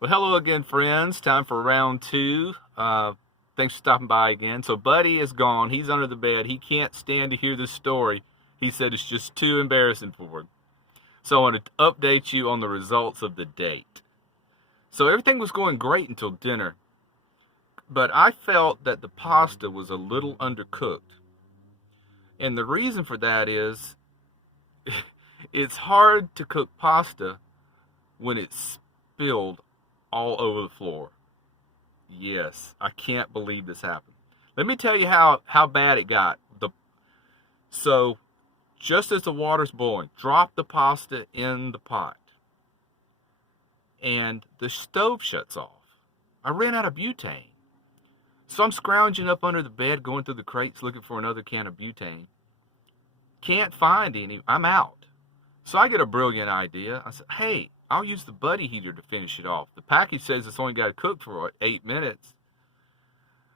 Well, hello again, friends. Time for round two. Thanks for stopping by again. So, Buddy is gone. He's under the bed. He can't stand to hear this story. He said it's just too embarrassing for him. So, I want to update you on the results of the date. So, everything was going great until dinner, but I felt that the pasta was a little undercooked. And the reason for that is it's hard to cook pasta when it's spilled all over the floor. Yes, I can't believe this happened. Let me tell you how bad it got. So just as the water's boiling, drop the pasta in the pot, and the stove shuts off. I ran out of butane, so I'm scrounging up under the bed, going through the crates looking for another can of butane. Can't find any. I'm out. So I get a brilliant idea. I said, "Hey, I'll use the Buddy heater to finish it off. The package says it's only got to cook for 8 minutes."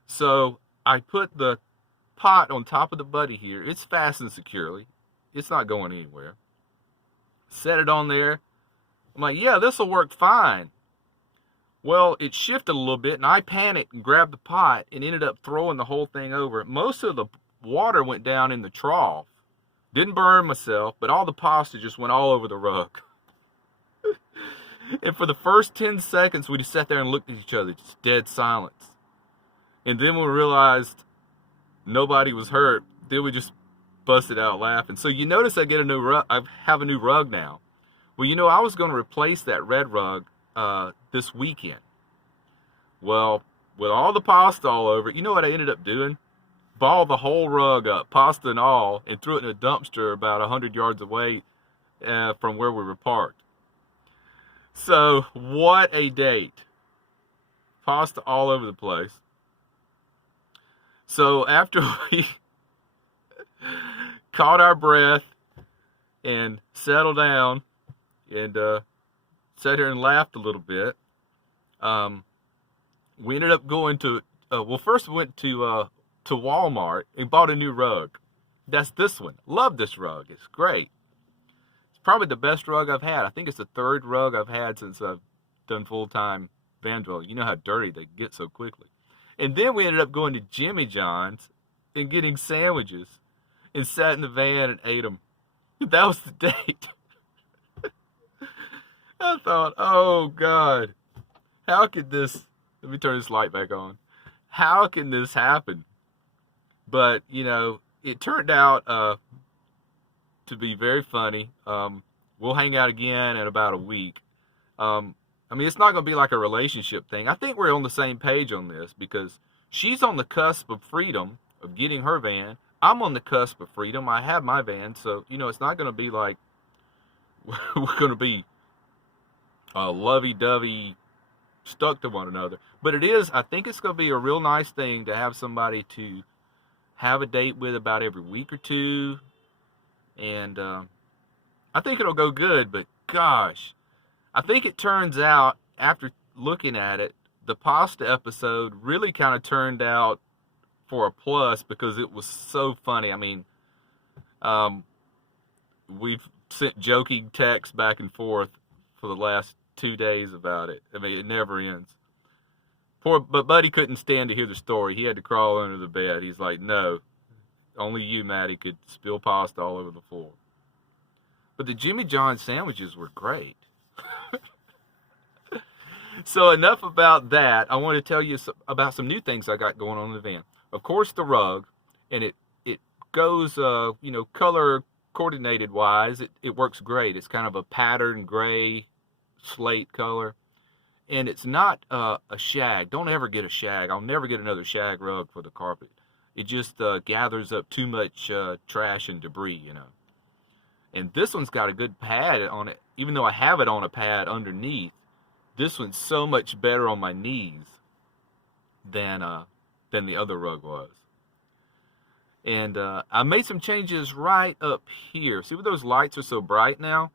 So I put the pot on top of the Buddy heater. It's fastened securely. It's not going anywhere. Set it on there. I'm like, yeah, this will work fine. Well, it shifted a little bit, and I panicked and grabbed the pot and ended up throwing the whole thing over. Most of the water went down in the trough. Didn't burn myself, but all the pasta just went all over the rug. And for the first 10 seconds, we just sat there and looked at each other, just dead silence. And then when we realized nobody was hurt, then we just busted out laughing. So you notice I get a new rug. I have a new rug now. Well, I was going to replace that red rug this weekend. Well, with all the pasta all over it, you know what I ended up doing? Balled the whole rug up, pasta and all, and threw it in a dumpster about 100 yards away from where we were parked. So, what a date. Pasta all over the place. So, after we caught our breath and settled down and sat here and laughed a little bit, we ended up going to, first we went to Walmart and bought a new rug. That's this one. Love this rug. It's great. It's probably the best rug I've had. I think it's the third rug I've had since I've done full-time van dwelling. You know how dirty they get so quickly. And then we ended up going to Jimmy John's and getting sandwiches and sat in the van and ate them. That was the date. I thought, oh God, how could this, let me turn this light back on. How can this happen? But, it turned out to be very funny. We'll hang out again in about a week. It's not going to be like a relationship thing. I think we're on the same page on this because she's on the cusp of freedom, of getting her van. I'm on the cusp of freedom. I have my van. So, it's not going to be like we're going to be lovey-dovey stuck to one another. But I think it's going to be a real nice thing to have somebody to have a date with about every week or two. And I think it'll go good, but gosh, I think it turns out, after looking at it, the pasta episode really kind of turned out for a plus because it was so funny. We've sent joking texts back and forth for the last 2 days about it. It never ends. But Buddy couldn't stand to hear the story. He had to crawl under the bed. He's like, no, only you, Maddie, could spill pasta all over the floor. But the Jimmy John's sandwiches were great. So enough about that. I want to tell you about some new things I got going on in the van. Of course, the rug, and it goes, color coordinated wise. It works great. It's kind of a patterned gray slate color. And it's not a shag. Don't ever get a shag. I'll never get another shag rug for the carpet. It just gathers up too much trash and debris, And this one's got a good pad on it. Even though I have it on a pad underneath, this one's so much better on my knees than the other rug was. And I made some changes right up here. See where those lights are so bright now?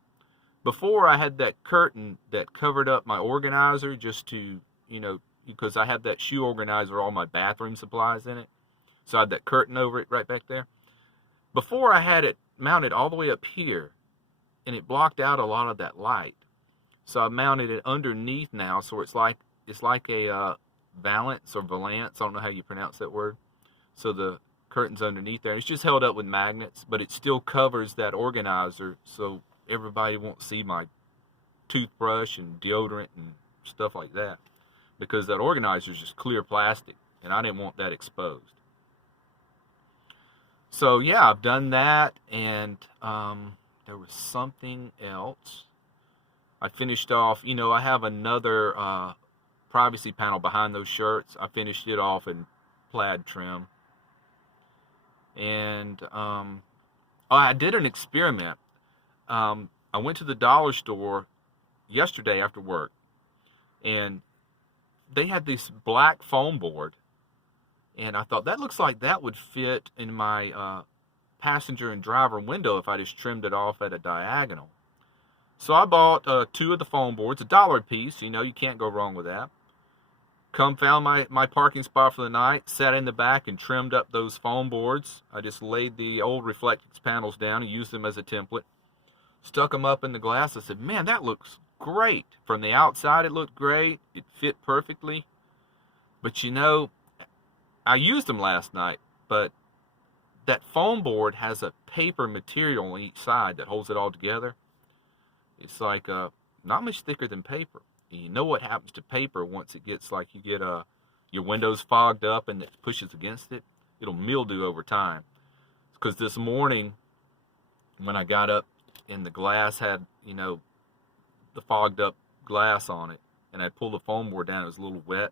Before, I had that curtain that covered up my organizer just to, because I have that shoe organizer, all my bathroom supplies in it. So I had that curtain over it right back there. Before, I had it mounted all the way up here, and it blocked out a lot of that light. So I mounted it underneath now, so it's like a valance or valance. I don't know how you pronounce that word. So the curtain's underneath there. And it's just held up with magnets, but it still covers that organizer, so everybody won't see my toothbrush and deodorant and stuff like that, because that organizer is just clear plastic, and I didn't want that exposed. So yeah, I've done that, and there was something else. I finished off, I have another privacy panel behind those shirts. I finished it off in plaid trim. And I did an experiment. I went to the dollar store yesterday after work, and they had this black foam board, and I thought that looks like that would fit in my passenger and driver window if I just trimmed it off at a diagonal. So I bought 2 of the foam boards, $1 a piece. You can't go wrong with that. Found my parking spot for the night, sat in the back and trimmed up those foam boards. I just laid the old Reflectix panels down and used them as a template. Stuck them up in the glass. I said, man, that looks great. From the outside, it looked great. It fit perfectly. But I used them last night, but that foam board has a paper material on each side that holds it all together. It's like not much thicker than paper. You know what happens to paper once it gets like you get your windows fogged up and it pushes against it? It'll mildew over time. Because this morning when I got up and the glass had, the fogged up glass on it, and I pulled the foam board down, it was a little wet.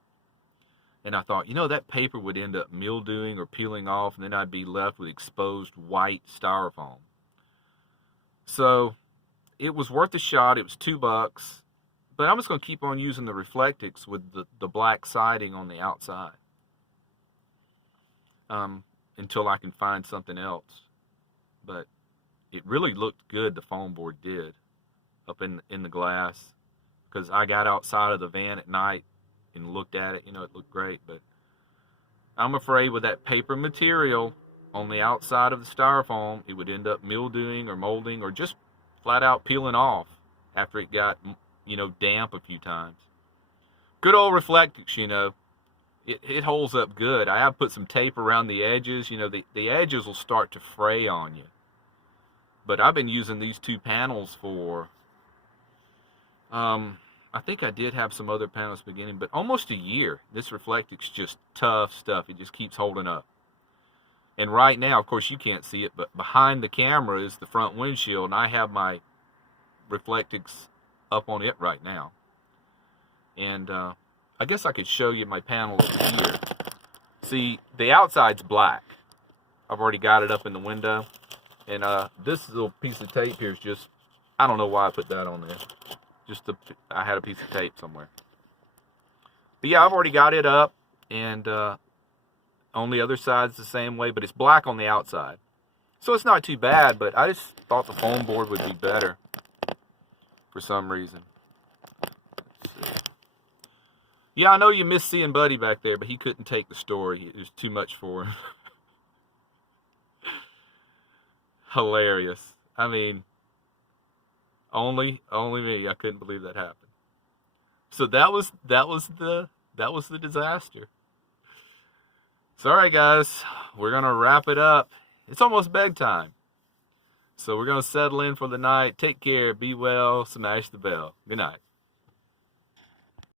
And I thought, that paper would end up mildewing or peeling off, and then I'd be left with exposed white styrofoam. So it was worth a shot. It was $2. But I'm just going to keep on using the Reflectix with the black siding on the outside until I can find something else. But it really looked good, the foam board did, up in the glass, because I got outside of the van at night and looked at it. It looked great. But I'm afraid with that paper material on the outside of the styrofoam, it would end up mildewing or molding or just flat out peeling off after it got damp a few times. Good old Reflectix, it holds up good. I have put some tape around the edges. The edges will start to fray on you. But I've been using these 2 panels for, I think I did have some other panels beginning, but almost a year. This Reflectix just tough stuff. It just keeps holding up. And right now, of course, you can't see it, but behind the camera is the front windshield, and I have my Reflectix up on it right now. And I guess I could show you my panels here. See, the outside's black. I've already got it up in the window. And this little piece of tape here is just, I don't know why I put that on there. I had a piece of tape somewhere. But yeah, I've already got it up, and on the other side's the same way, but it's black on the outside. So it's not too bad, but I just thought the foam board would be better for some reason. Yeah, I know you miss seeing Buddy back there, but he couldn't take the story. It was too much for him. Hilarious. I mean, only me. I couldn't believe that happened. So that was the disaster. So all right, guys, we're gonna wrap it up. It's almost bedtime, so we're gonna settle in for the night. Take care. Be well. Smash the bell. Good night.